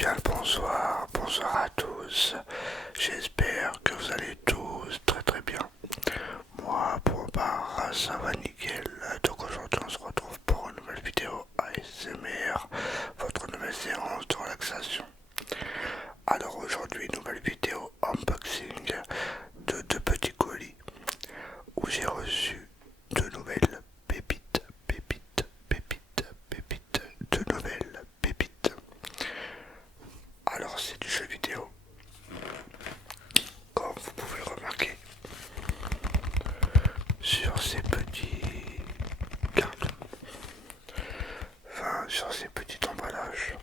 bien le bonsoir, bonsoir à tous. J'espère que vous allez tous très très bien. Moi, pour ma part, ça va nickel. Donc aujourd'hui, on se retrouve pour une nouvelle vidéo ASMR, votre nouvelle séance de relaxation. Alors aujourd'hui, nouvelle vidéo unboxing de deux petits colis où j'ai reçu de nouvelles pépites, de nouvelles pépites. Alors c'est du jeu vidéo, comme vous pouvez le remarquer sur ces petits cartons, enfin sur ces petits emballages.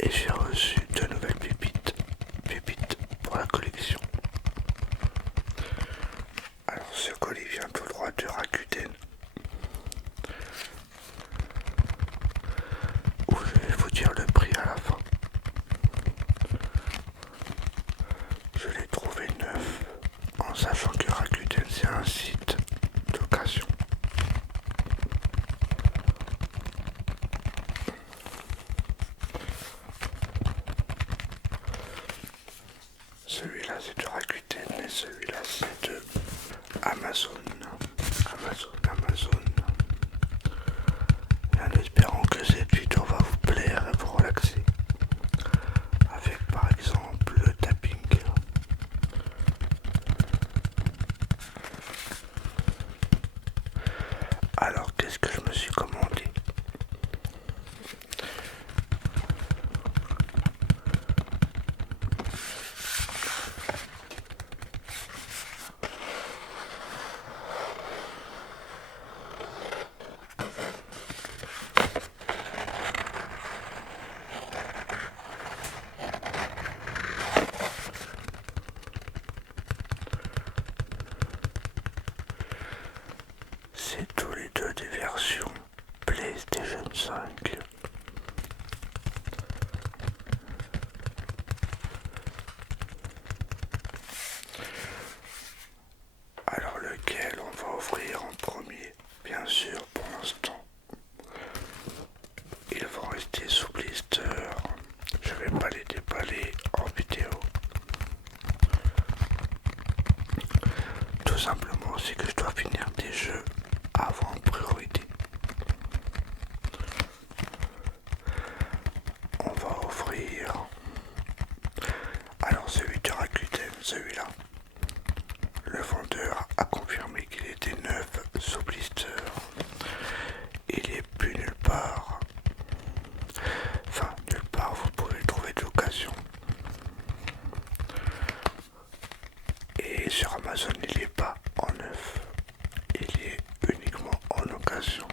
Et j'ai reçu de nouvelles pépites pour la collection. Alors ce colis vient tout droit de Rakuten, où je vais vous dire le prix à la fin. Je l'ai trouvé neuf, en sachant que Rakuten c'est un site d'occasion. Celui-là c'est de Rakuten et celui-là c'est de Amazon. Amazon. Et en espérant que cette vidéo va vous plaire et vous relaxer. Avec par exemple le tapping. Alors qu'est-ce que je me suis commandé? C'est tous les deux des versions PlayStation 5. Alors lequel on va ouvrir en premier? Bien sûr, pour l'instant, ils vont rester sous blister. Je vais pas les déballer en vidéo. Tout simplement, c'est que je dois finir des jeux avant priorité. On va ouvrir. Alors celui de Rakuten, celui-là. Le vendeur a confirmé qu'il était neuf sous blister. Il est plus nulle part. Enfin, nulle part vous pouvez le trouver d'occasion. Et sur Amazon, il n'est pas en neuf. Il est uniquement en occasion.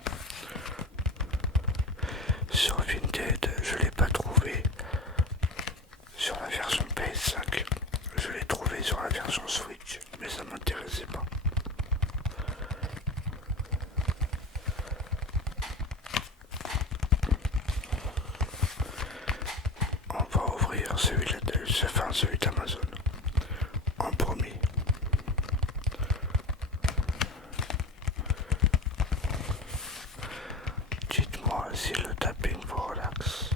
Sur Vinted, je ne l'ai pas trouvé sur la version PS5. Je l'ai trouvé sur la version Switch, mais ça m'intéressait pas. On va ouvrir celui d'Amazon en premier. Dites-moi si le tapping vous relaxe.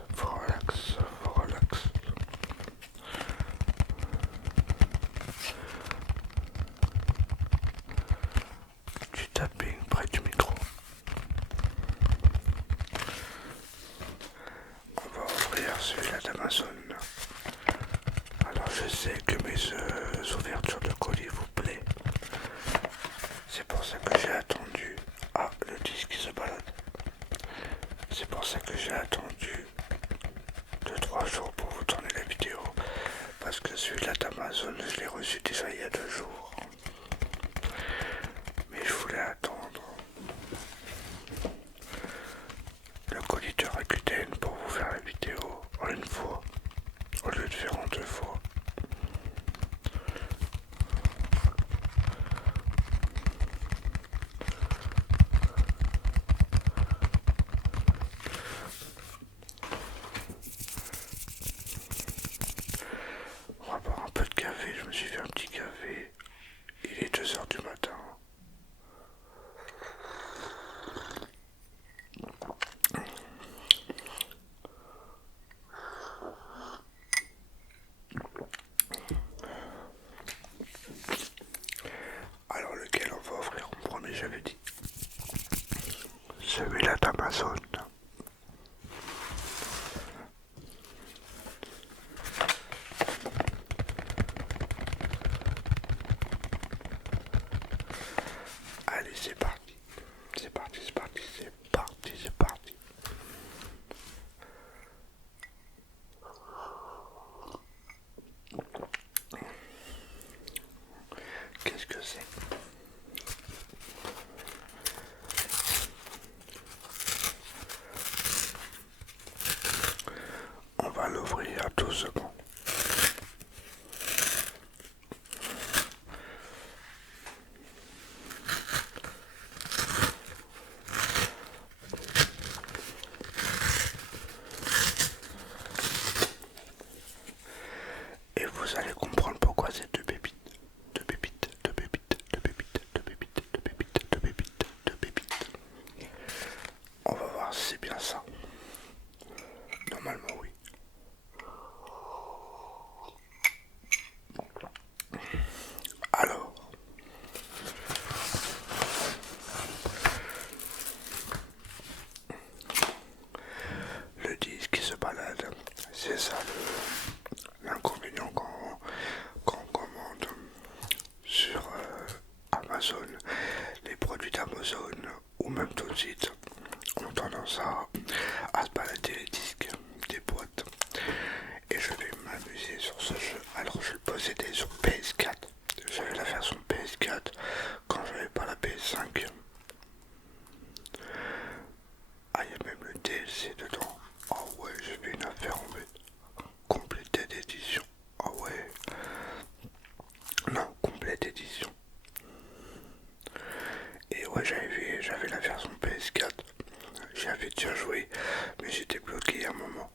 Du tapping près du micro. On va ouvrir celui-là d'Amazon. Alors je sais que mes ouvertures de colis vous plaît. C'est pour ça que j'ai attendu. Ah, le disque se balade. C'est pour ça que j'ai attendu 2-3 jours pour vous tourner la vidéo. Parce que celui-là d'Amazon, je l'ai reçu déjà il y a 2 jours. Mais je voulais attendre le colis de Rakuten pour vous faire la vidéo en une fois, au lieu de faire en 2 fois. j'avais dit. Celui-là d'Amazon. Allez, c'est parti. C'est parti, c'est parti, c'est parti, c'est parti. Qu'est-ce que c'est? On va l'ouvrir doucement. Et vous allez comprendre pourquoi c'est deux pépites. Deux pépites, deux pépites, deux pépites, deux pépites, deux pépites, deux pépites, deux pépites. On va voir si c'est bien ça. Normalement oui. Alors, le disque qui se balade, c'est ça l'inconvénient quand on commande sur Amazon. Les produits d'Amazon ou même d'autres sites ont tendance à se balader les disques des boîtes. Et je vais m'amuser sur ce jeu. Alors je le possédais sur PS4. J'avais la version PS4 quand j'avais pas la PS5. Ah, il y a même le DLC dedans. Oh ouais, j'ai fait une affaire en fait. Complète édition. Ah ouais. Non, complète édition. Et ouais, j'avais la version PS4. J'avais déjà joué, mais j'étais bloqué à un moment.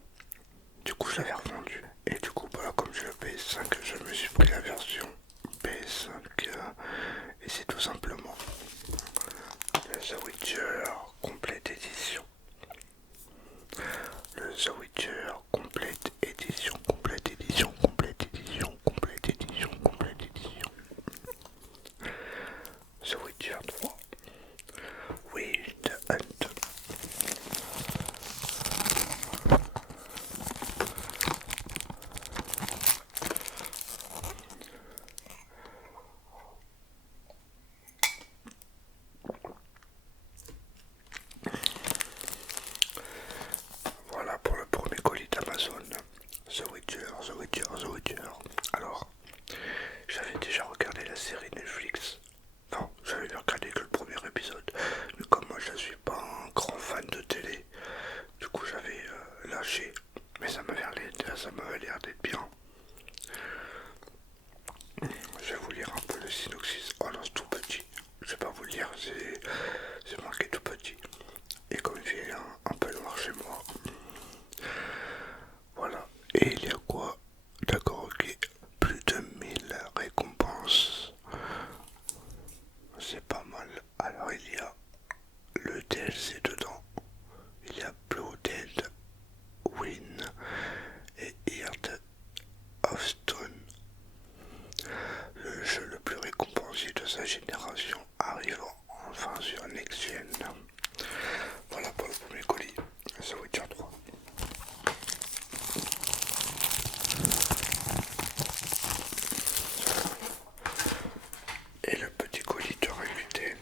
Du coup, je l'avais revendu. Et du coup, voilà, comme j'ai le PS5, je me suis pris la version PS5. Et c'est tout simplement le The Witcher complète édition. Le The Witcher complète édition, complète édition, complète édition, complète édition, complète édition. The Witcher 3. Wild Hunt. Voilà pour le premier colis d'Amazon. The Witcher, The Witcher, The Witcher. Alors, j'avais déjà regardé la série Netflix. Non, j'avais regardé que le premier épisode. Mais comme moi je ne suis pas un grand fan de télé, du coup j'avais lâché. Mais ça m'avait l'air d'être bien. Je vais vous lire un peu le synopsis. Oh non, c'est tout petit. Je vais pas vous le lire, c'est marqué tout petit. Et comme il fait un peu noir chez moi. Voilà. Et il y a quoi? D'accord, ok. Plus de 1000 récompenses. C'est pas mal. Alors il y a le DLC dedans. Il y a Blooded Win et Heart of Stone. Le jeu le plus récompensé de sa génération arrivant enfin sur Next Gen. Voilà pour le premier colis. The Witcher 3. Et le petit colis de Rakuten.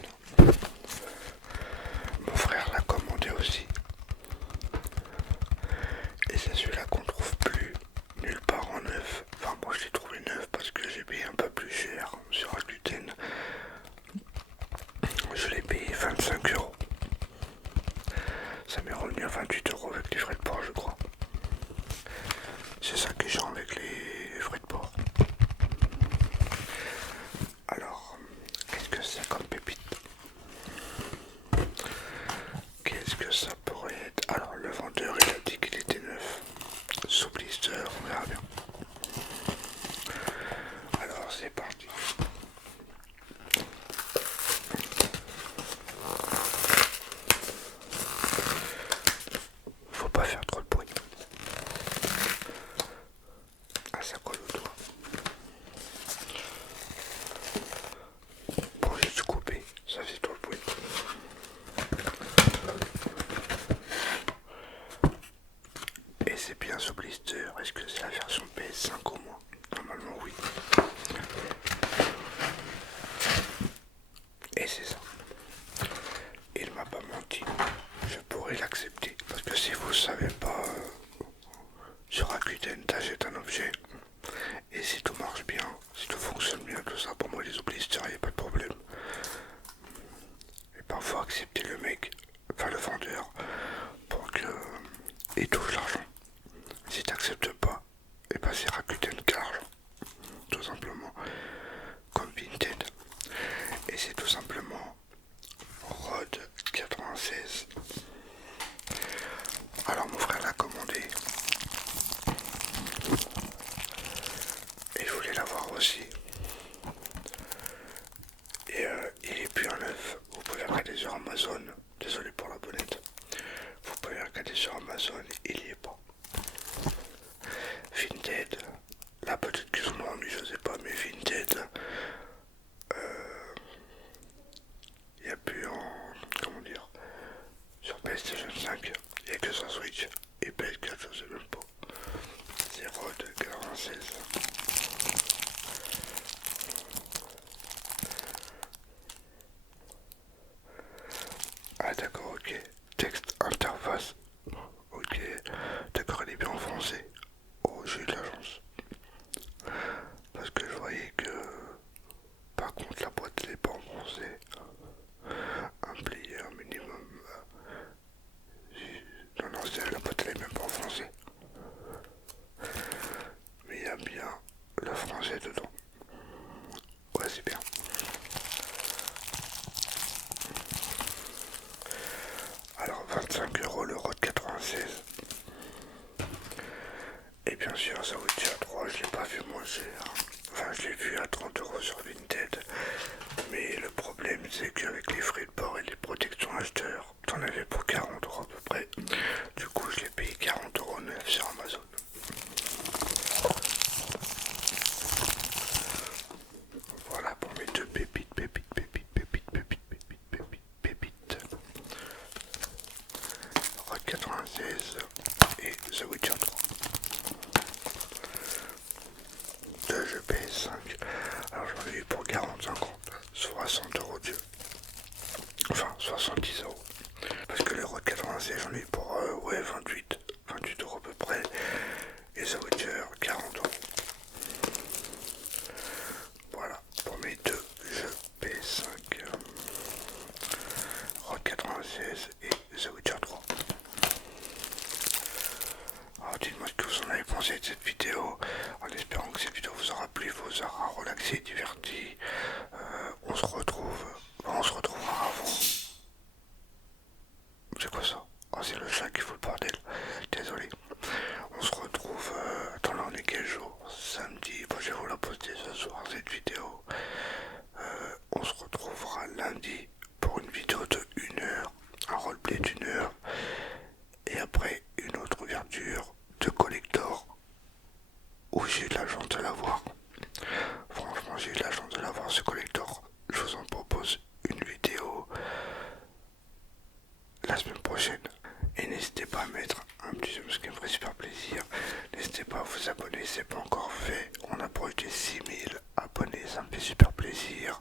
Mon frère l'a commandé aussi. Et c'est celui-là qu'on trouve plus nulle part en neuf. Enfin moi je l'ai trouvé neuf parce que j'ai payé un peu plus cher sur Rakuten. Je l'ai payé 25 €. Ça m'est revenu à 28 € avec les frais de port je crois. C'est ça que j'ai avec les frais de port. Alors, qu'est-ce que c'est comme pépite? Qu'est-ce que ça pourrait être? Alors, le vendeur, il a dit qu'il était neuf. Sous blister, on verra bien. Alors, c'est parti. Faut pas faire trop de bruit. Ah, dit, je pourrais l'accepter. Parce que si vous ne savez pas, sur Rakuten, t'achètes un objet, et si tout marche bien, si tout fonctionne bien, tout ça, pour moi les obligatoires, il n'y a pas de problème. Et parfois accepter le mec, enfin le vendeur, pour qu'il touche l'argent. Si t'acceptes pas, et ben c'est Rakuten qui a l'argent. Tout simplement. Comme Vinted. Et c'est tout simplement Rode 96. Alors mon frère l'a commandé. Et je voulais l'avoir aussi. Et il est plus en neuf. Vous pouvez regarder sur Amazon. Désolé pour la bonnette. Vous pouvez regarder sur Amazon. Il y est pas. Vinted. Là peut-être qu'ils en ont mis, je sais pas. Mais Vinted. Il n'y a plus en... Comment dire, sur PlayStation 5. Il n'y a que sur Switch. Et PS4, je sais même pas. C'est Rode 96. Ah d'accord, ok. Texte interface. Ok. D'accord, elle est bien en français. Oh, j'ai eu de la chance. Parce que je voyais que... Par contre, la boîte, elle est pas en français. Un player minimum. Non, non, la boîte, elle est même pas en français. Mais il y a bien le français dedans. Ouais, c'est bien. Alors 25 € le Rode 96. Et bien sûr ça vous tient 3, je l'ai pas vu moins cher. Enfin je l'ai vu à 30 € sur Vinted. Mais le problème c'est qu'avec les frais de port et les protections acheteurs, t'en avais pour 40 € à peu près. Du coup je l'ai payé 40 € neuf sur Amazon. Voilà pour mes deux pépites. Rode 96 et The Witcher 3. Deux jeux PS5. Alors j'en ai eu pour 40-50, 60 € Dieu. Enfin 70 €. Parce que les Rode 96 j'en ai eu pour ouais 28 € à peu près. Et The Witcher 40 €. Voilà pour mes deux jeux PS5. Rode 96 et The Witcher 3. Alors dites-moi ce que vous en avez pensé de cette vidéo, en espérant que cette vidéo vous aura plu, vous aura relaxé, diverti. On se retrouvera avant. C'est quoi ça? Oh, c'est le chat qui fout le bordel. Désolé. On se retrouve, attends là on est quel jour? Samedi, bon, je vais vous la poster ce soir cette vidéo. On se retrouvera lundi pour une vidéo de 1 heure, un roleplay d'1 heure. Et après une autre ouverture de collector où j'ai eu de la chance de l'avoir. Franchement j'ai eu de la chance de l'avoir ce collector. Je vous en propose une vidéo la semaine prochaine. Et n'hésitez pas à mettre un petit j'aime, ce qui me ferait super plaisir. N'hésitez pas à vous abonner, c'est pas encore fait. On approche des 6000 abonnés, ça me fait super plaisir.